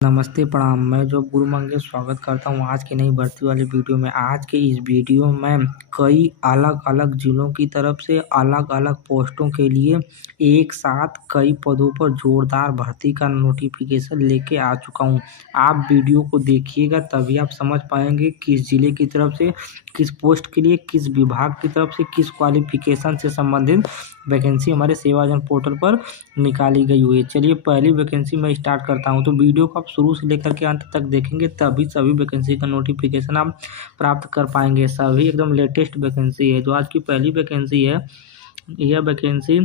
नमस्ते प्रणाम। मैं जो गुरु मंगेश स्वागत करता हूँ आज की नई भर्ती वाली वीडियो में। आज के इस वीडियो में कई अलग अलग जिलों की तरफ से अलग अलग पोस्टों के लिए एक साथ कई पदों पर जोरदार भर्ती का नोटिफिकेशन लेके आ चुका हूँ। आप वीडियो को देखिएगा तभी आप समझ पाएंगे किस जिले की तरफ से किस पोस्ट के लिए किस विभाग की तरफ से किस क्वालिफिकेशन से संबंधित वैकेंसी हमारे सेवाजन पोर्टल पर निकाली गई हुई है। चलिए पहली वैकेंसी मैं स्टार्ट करता हूं। तो वीडियो को आप शुरू से लेकर के अंत तक देखेंगे तभी सभी वैकेंसी का नोटिफिकेशन आप प्राप्त कर पाएंगे। सभी एकदम लेटेस्ट वैकेंसी है। जो आज की पहली वैकेंसी है यह वैकेंसी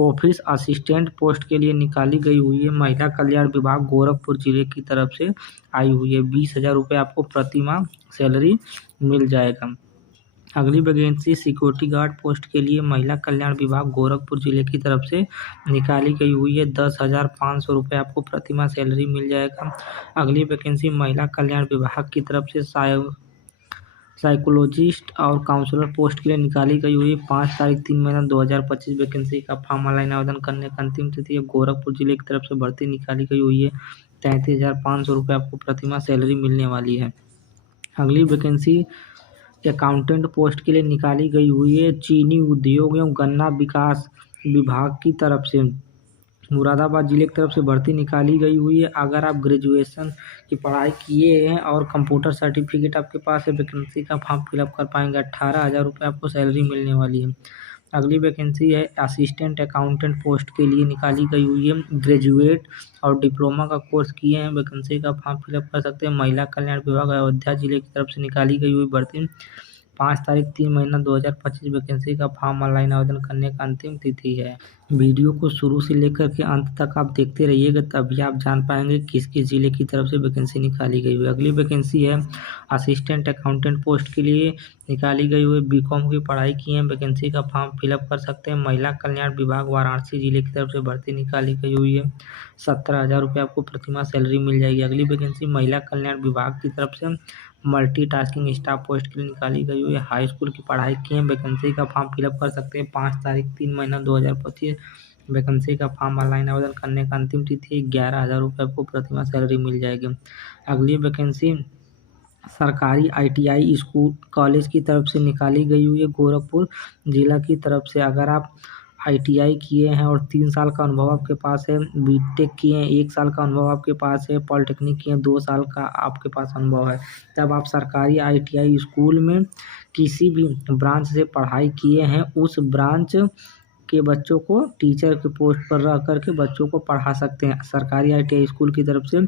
ऑफिस असिस्टेंट पोस्ट के लिए निकाली गई हुई है। महिला कल्याण विभाग गोरखपुर जिले की तरफ से आई हुई है। 20,000 रुपये आपको प्रति माह सैलरी मिल जाएगा। अगली वैकेंसी सिक्योरिटी गार्ड पोस्ट के लिए महिला कल्याण विभाग गोरखपुर जिले की तरफ से निकाली गई हुई है। 10,500 रुपये आपको प्रति माह सैलरी मिल जाएगा। अगली वैकेंसी महिला कल्याण विभाग की तरफ से साइकोलॉजिस्ट और काउंसलर पोस्ट के लिए निकाली गई हुई है। 5 तारीख 3 महीना 2025 वैकेंसी का फॉर्म ऑनलाइन आवेदन करने का अंतिम तिथि है। गोरखपुर जिले की तरफ से भर्ती निकाली गई हुई है। 33,500 रुपये आपको प्रति माह सैलरी मिलने वाली है। अगली वैकेंसी अकाउंटेंट पोस्ट के लिए निकाली गई हुई है। चीनी उद्योग एवं गन्ना विकास विभाग की तरफ से मुरादाबाद जिले की तरफ से भर्ती निकाली गई हुई है। अगर आप ग्रेजुएशन की पढ़ाई किए हैं और कंप्यूटर सर्टिफिकेट आपके पास है, वैकेंसी का फॉर्म फिलअप कर पाएंगे। 18,000 रुपये आपको सैलरी मिलने वाली है। अगली वैकेंसी है असिस्टेंट अकाउंटेंट पोस्ट के लिए निकाली गई हुई है। ग्रेजुएट और डिप्लोमा का कोर्स किए हैं, वैकेंसी का फॉर्म फिलअप कर सकते हैं। महिला कल्याण विभाग अयोध्या जिले की तरफ से निकाली गई हुई भर्ती 5 तारीख 3 महीना 2025 वैकेंसी का फॉर्म ऑनलाइन आवेदन करने का अंतिम तिथि है। वीडियो को शुरू से लेकर के अंत तक आप देखते रहिएगा तभी आप जान पाएंगे किस किस जिले की तरफ से वैकेंसी निकाली गई हुई है। अगली वैकेंसी है असिस्टेंट अकाउंटेंट पोस्ट के लिए निकाली गई हुई। बीकॉम की पढ़ाई की है, वैकेंसी का फॉर्म फिलअप कर सकते हैं। महिला कल्याण विभाग वाराणसी जिले की तरफ से भर्ती निकाली गई हुई है। 17,000 रुपये आपको प्रतिमाह सैलरी मिल जाएगी। अगली वैकेंसी महिला कल्याण विभाग की तरफ से मल्टीटास्किंग स्टाफ पोस्ट के लिए निकाली गई हुई है। हाई स्कूल की पढ़ाई की है, वैकेंसी का फॉर्म फिलअप कर सकते हैं। 5 तारीख 3 महीना 2025 वैकेंसी का फॉर्म ऑनलाइन आवेदन करने का अंतिम तिथि 11,000 रुपये आपको प्रतिमाह सैलरी मिल जाएगी। अगली वैकेंसी सरकारी ITI स्कूल कॉलेज की तरफ से निकाली गई हुई है गोरखपुर जिला की तरफ से। अगर आप ITI किए हैं और 3 साल का अनुभव आपके पास है, बीटेक किए हैं 1 साल का अनुभव आपके पास है, पॉलिटेक्निक किए हैं 2 साल का आपके पास अनुभव है, तब आप सरकारी ITI स्कूल में किसी भी ब्रांच से पढ़ाई किए हैं उस ब्रांच के बच्चों को टीचर के पोस्ट पर रह करके बच्चों को पढ़ा सकते हैं। सरकारी ITI स्कूल की तरफ से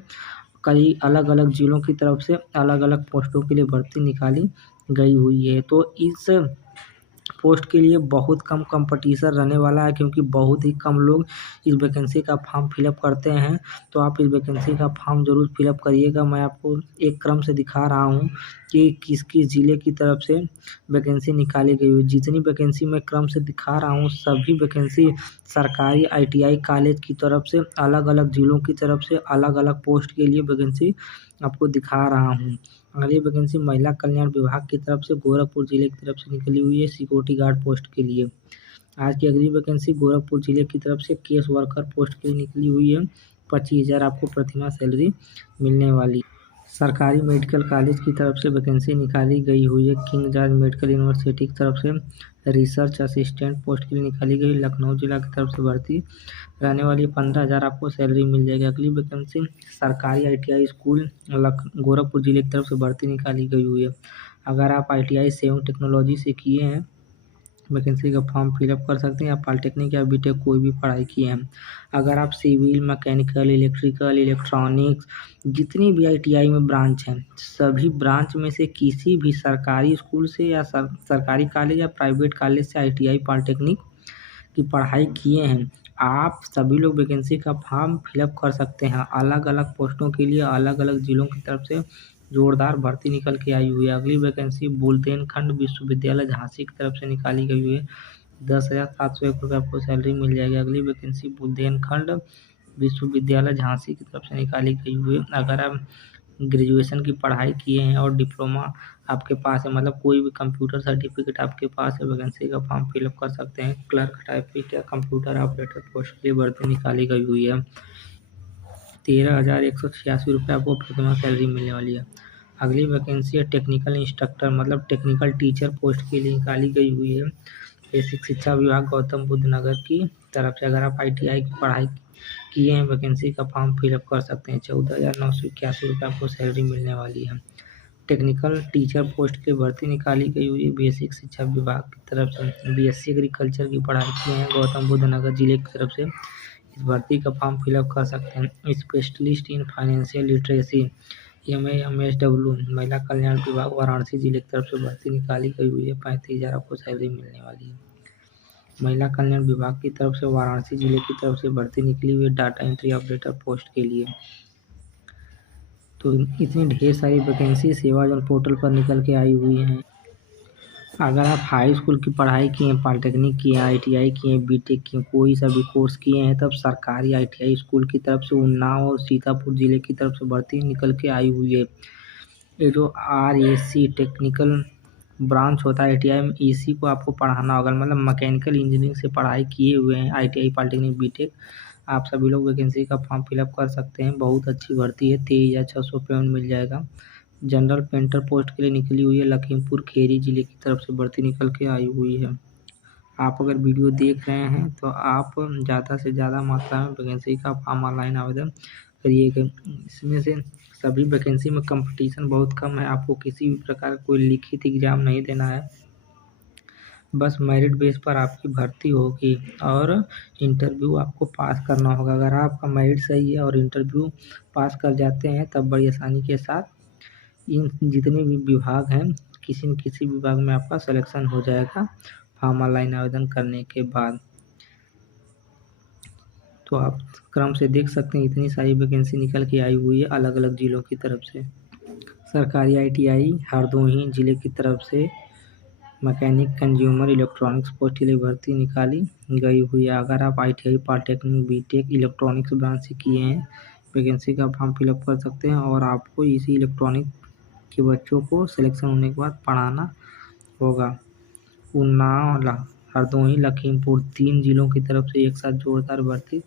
कई अलग अलग जिलों की तरफ से अलग अलग पोस्टों के लिए भर्ती निकाली गई हुई है। तो इस पोस्ट के लिए बहुत कम कंपटीशन रहने वाला है क्योंकि बहुत ही कम लोग इस वैकेंसी का फॉर्म फिलअप करते हैं। तो आप इस वैकेंसी का फॉर्म ज़रूर फिलअप करिएगा। मैं आपको एक क्रम से दिखा रहा हूँ कि किस किस ज़िले की तरफ से वैकेंसी निकाली गई हुई। जितनी वैकेंसी मैं क्रम से दिखा रहा हूँ सभी वैकेंसी सरकारी ITI कॉलेज की तरफ से अलग अलग ज़िलों की तरफ से अलग अलग पोस्ट के लिए वैकेंसी आपको दिखा रहा हूँ। अगली वैकेंसी महिला कल्याण विभाग की तरफ से गोरखपुर जिले की तरफ से निकली हुई है सिक्योरिटी गार्ड पोस्ट के लिए। आज की अगली वैकेंसी गोरखपुर जिले की तरफ से केस वर्कर पोस्ट के लिए निकली हुई है। 25,000 आपको प्रतिमाह सैलरी मिलने वाली। सरकारी मेडिकल कॉलेज की तरफ से वैकेंसी निकाली गई हुई है। किंग जॉर्ज मेडिकल यूनिवर्सिटी की तरफ से रिसर्च असिस्टेंट पोस्ट के लिए निकाली गई। लखनऊ जिला की तरफ से भर्ती रहने वाली 15,000 आपको सैलरी मिल जाएगी। अगली वैकेंसी सरकारी ITI स्कूल गोरखपुर जिले की तरफ से भर्ती निकाली गई हुई है। अगर आप ITI सेवन टेक्नोलॉजी से किए हैं वैकेंसी का फॉर्म फिलअप कर सकते हैं या पॉलिटेक्निक या बीटेक कोई भी पढ़ाई किए हैं। अगर आप सिविल मैकेनिकल इलेक्ट्रिकल इलेक्ट्रॉनिक्स जितनी भी ITI में ब्रांच हैं सभी ब्रांच में से किसी भी सरकारी स्कूल से या सरकारी कॉलेज या प्राइवेट कॉलेज से ITI पॉलिटेक्निक की पढ़ाई किए हैं आप सभी लोग वैकेंसी का फॉर्म फिलअप कर सकते हैं। अलग अलग पोस्टों के लिए अलग अलग जिलों की तरफ से जोरदार भर्ती निकल के आई हुई है। अगली वैकेंसी बुंदेलखंड विश्वविद्यालय झांसी की तरफ से निकाली गई हुई है। 10,701 रुपये आपको सैलरी मिल जाएगी। अगली वैकेंसी बुंदेलखंड विश्वविद्यालय झांसी की तरफ से निकाली गई हुई है। अगर आप ग्रेजुएशन की पढ़ाई किए हैं और डिप्लोमा आपके पास है मतलब कोई भी कंप्यूटर सर्टिफिकेट आपके पास है वैकेंसी का फॉर्म फिलअप कर सकते हैं। क्लर्क टाइपिस्ट या कंप्यूटर ऑपरेटर पोस्ट के लिए भर्ती निकाली गई हुई है। 13,186 रुपये आपको प्रतिमाह सैलरी मिलने वाली है। अगली वैकेंसी है टेक्निकल इंस्ट्रक्टर मतलब टेक्निकल टीचर पोस्ट के लिए निकाली गई हुई है। बेसिक शिक्षा विभाग गौतम बुद्ध नगर की तरफ से। अगर आप ITI की पढ़ाई किए हैं वैकेंसी का फॉर्म फिलअप कर सकते हैं। 14,981 रुपये आपको सैलरी मिलने वाली है। टेक्निकल टीचर पोस्ट की भर्ती निकाली गई हुई है बेसिक शिक्षा विभाग की तरफ से। BSc एग्रीकल्चर की पढ़ाई किए हैं गौतम बुद्ध नगर जिले की तरफ से इस भर्ती का फॉर्म फिलअप कर सकते हैं। Specialist in financial literacy MA/MSW महिला कल्याण विभाग वाराणसी जिले की तरफ से भर्ती निकाली गई हुई है। 35,000 आपको सैलरी मिलने वाली है। महिला कल्याण विभाग की तरफ से वाराणसी जिले की तरफ से भर्ती निकली हुई है डाटा एंट्री ऑपरेटर पोस्ट के लिए। तो इतनी ढेर सारी वैकेंसी सेवाजन पोर्टल पर निकल के आई हुई हैं। अगर आप हाई स्कूल की पढ़ाई किए हैं, पॉलिटेक्निक किए हैं, ITI किए हैं, BTech किए हैं, कोई सा भी कोर्स किए हैं तब सरकारी ITI स्कूल की तरफ से उन्नाव और सीतापुर जिले की तरफ से भर्ती निकल के आई हुई है। ये जो RAC टेक्निकल ब्रांच होता है ITI में इसी को आपको पढ़ाना होगा मतलब मैकेनिकल इंजीनियरिंग से पढ़ाई किए हुए हैं ITI पॉलिटेक्निक BTech आप सभी लोग वैकेंसी का फॉर्म फिलअप कर सकते हैं। बहुत अच्छी भर्ती है। 23,600 पेमेंट मिल जाएगा। जनरल पेंटर पोस्ट के लिए निकली हुई है लखीमपुर खीरी जिले की तरफ से भर्ती निकल के आई हुई है। आप अगर वीडियो देख रहे हैं तो आप ज़्यादा से ज़्यादा मात्रा में वैकेंसी का फॉर्म ऑनलाइन आवेदन करिएगा। इसमें से सभी वैकेंसी में कंपटीशन बहुत कम है। आपको किसी भी प्रकार का कोई लिखित एग्जाम नहीं देना है। बस मेरिट बेस पर आपकी भर्ती होगी और इंटरव्यू आपको पास करना होगा। अगर आपका मेरिट सही है और इंटरव्यू पास कर जाते हैं तब बड़ी आसानी के साथ इन जितने भी विभाग हैं किसी न किसी विभाग में आपका सिलेक्शन हो जाएगा फॉर्म ऑनलाइन आवेदन करने के बाद। तो आप क्रम से देख सकते हैं इतनी सारी वैकेंसी निकल के आई हुई है अलग अलग जिलों की तरफ से। सरकारी ITI हरदोई जिले की तरफ से मैकेनिक कंज्यूमर इलेक्ट्रॉनिक्स पोस्ट के लिए भर्ती निकाली गई हुई है। अगर आप ITI polytechnic BTech electronics branch से किए हैं वैकेंसी का फॉर्म फिलअप कर सकते हैं और आपको इसी इलेक्ट्रॉनिक के बच्चों को सिलेक्शन होने के बाद पढ़ाना होगा। उन्नाव हरदोई लखीमपुर 3 जिलों की तरफ से एक साथ जोरदार भर्ती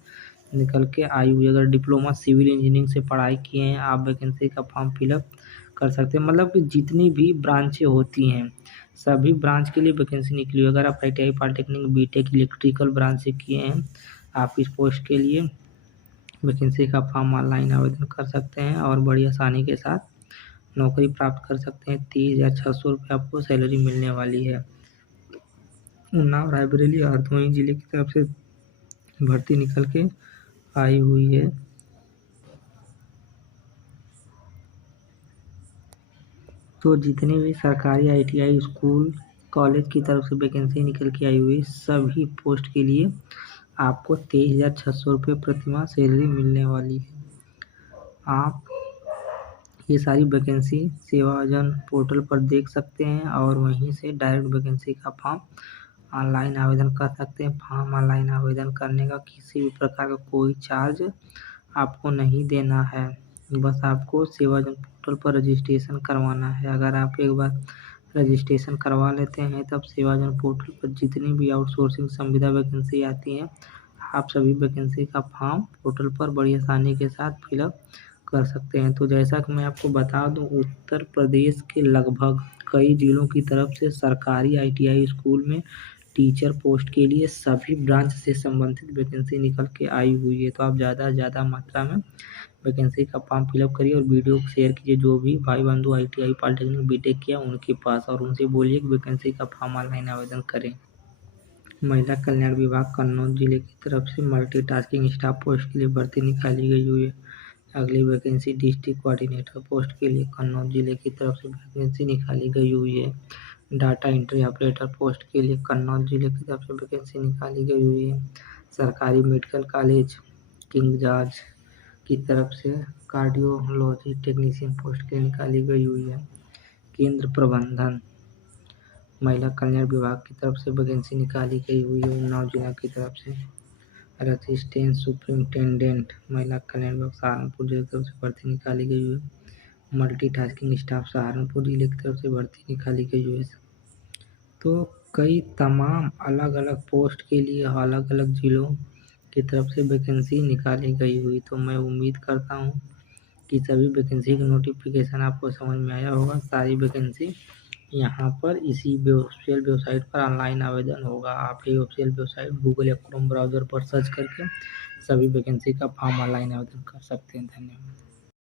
निकल के आई हुई। अगर डिप्लोमा सिविल इंजीनियरिंग से पढ़ाई किए हैं आप वैकेंसी का फॉर्म फिलअप कर सकते हैं। मतलब कि जितनी भी ब्रांचें होती हैं सभी ब्रांच के लिए वैकेंसी निकली हुई। अगर आप ITI polytechnic BTech electrical branch से किए हैं आप इस पोस्ट के लिए वैकेंसी का फॉर्म ऑनलाइन आवेदन कर सकते हैं और बड़ी आसानी के साथ नौकरी प्राप्त कर सकते हैं। 23,600 रुपये आपको सैलरी मिलने वाली है। उन्नाव रायबरेली हरदोई जिले की तरफ से भर्ती निकल के आई हुई है। तो जितने भी सरकारी ITI स्कूल कॉलेज की तरफ से वैकेंसी निकल के आई हुई सभी पोस्ट के लिए आपको 23,600 रुपये प्रतिमाह सैलरी मिलने वाली है। आप ये सारी वैकेंसी सेवाजन पोर्टल पर देख सकते हैं और वहीं से डायरेक्ट वैकेंसी का फॉर्म ऑनलाइन आवेदन कर सकते हैं। फॉर्म ऑनलाइन आवेदन करने का किसी भी प्रकार का कोई चार्ज आपको नहीं देना है। बस आपको सेवाजन पोर्टल पर रजिस्ट्रेशन करवाना है। अगर आप एक बार रजिस्ट्रेशन करवा लेते हैं तब सेवाजन पोर्टल पर जितनी भी आउटसोर्सिंग संविदा वैकेंसी आती हैं आप सभी वैकेंसी का फॉर्म पोर्टल पर बड़ी आसानी के साथ फिलअप कर सकते हैं। तो जैसा कि मैं आपको बता दूं उत्तर प्रदेश के लगभग कई जिलों की तरफ से सरकारी ITI स्कूल में टीचर पोस्ट के लिए सभी ब्रांच से संबंधित वैकेंसी निकल के आई हुई है। तो आप ज़्यादा से ज़्यादा मात्रा में वैकेंसी का फॉर्म फिलअप करिए और वीडियो को शेयर कीजिए जो भी भाई बंधु ITI पॉलिटेक्निक BTech किया उनके पास और उनसे बोलिए कि वैकेंसी का फॉर्म ऑनलाइन आवेदन करें। महिला कल्याण विभाग कन्नौज जिले की तरफ से मल्टीटास्किंग स्टाफ पोस्ट के लिए भर्ती निकाली गई हुई है। अगली वैकेंसी डिस्ट्रिक्ट कोऑर्डिनेटर पोस्ट के लिए कन्नौज जिले की तरफ से वैकेंसी निकाली गई हुई है। डाटा एंट्री ऑपरेटर पोस्ट के लिए कन्नौज जिले की तरफ से वैकेंसी निकाली गई हुई है। सरकारी मेडिकल कॉलेज किंग जॉर्ज की तरफ से कार्डियोलॉजी टेक्नीशियन पोस्ट के लिए निकाली गई हुई है। केंद्र प्रबंधन महिला कल्याण विभाग की तरफ से वैकेंसी निकाली गई हुई है उन्नाव जिला की तरफ से। असिस्टेंट सुपरिंटेंडेंट महिला कल्याण विभाग सहारनपुर जिले की तरफ से भर्ती निकाली गई हुई है। मल्टीटास्किंग स्टाफ सहारनपुर जिले की तरफ से भर्ती निकाली गई हुई है। तो कई तमाम अलग अलग पोस्ट के लिए अलग अलग जिलों की तरफ से वैकेंसी निकाली गई हुई। तो मैं उम्मीद करता हूँ कि सभी वैकेंसी का नोटिफिकेशन आपको समझ में आया होगा। सारी वैकेंसी यहाँ पर इसी ऑफिशियल वेबसाइट पर ऑनलाइन आवेदन होगा। आप ये ऑफिशियल वेबसाइट गूगल या क्रोम ब्राउज़र पर सर्च करके सभी वैकेंसी का फॉर्म ऑनलाइन आवेदन कर सकते हैं। धन्यवाद।